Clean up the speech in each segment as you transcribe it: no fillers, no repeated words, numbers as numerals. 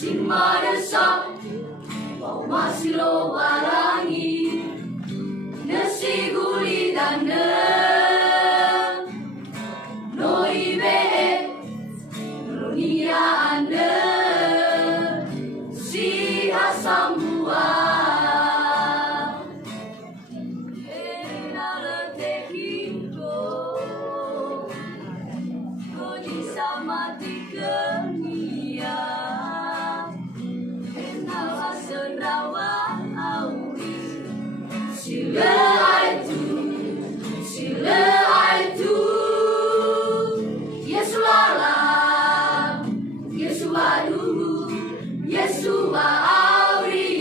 Simadesa masih lo warangi nasi guli dana noi be dunia anda si asam buah enala tekiko koji sama tiga Sila itu Yesu alam Yesu aduh Yesu auri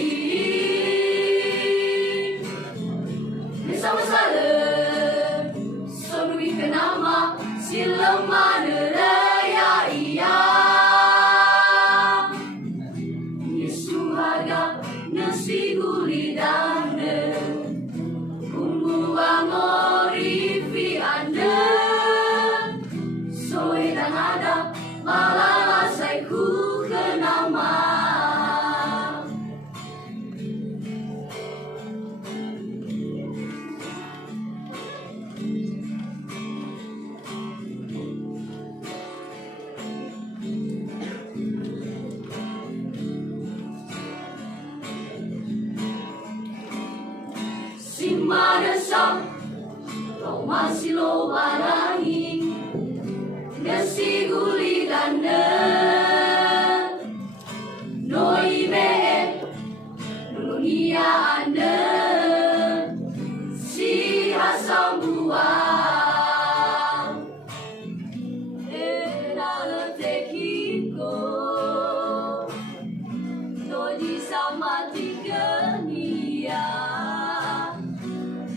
Bersama salam Sonui kenama Sila maneraya iya Yesu harga Nasi guli dana Ngorifi anda Soe dan ada Malah saya ku kenama Simadesa masih lo warangi nasi guli dana noi be dunia anda si asam buah enala tekiko noi sama tiga nia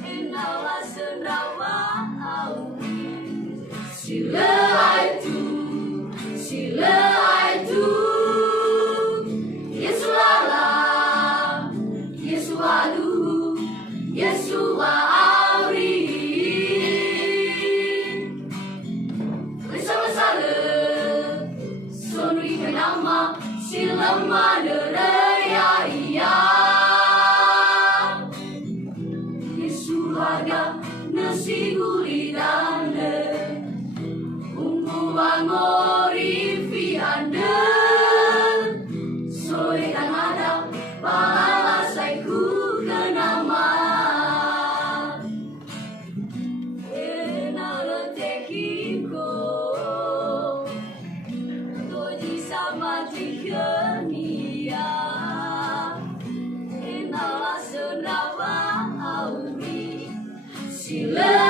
enala sendawa Sila itu Yesu alam Yesu aduh Yesu auri Bersama salam Sonui kenama Sila maneraya iya Yesu harga Nasi guli dana Ngorifi anda Soe dan ada Pahala saya ku kenama Enala tekiko Koji sama tiga nia Enala sendawa auri Sila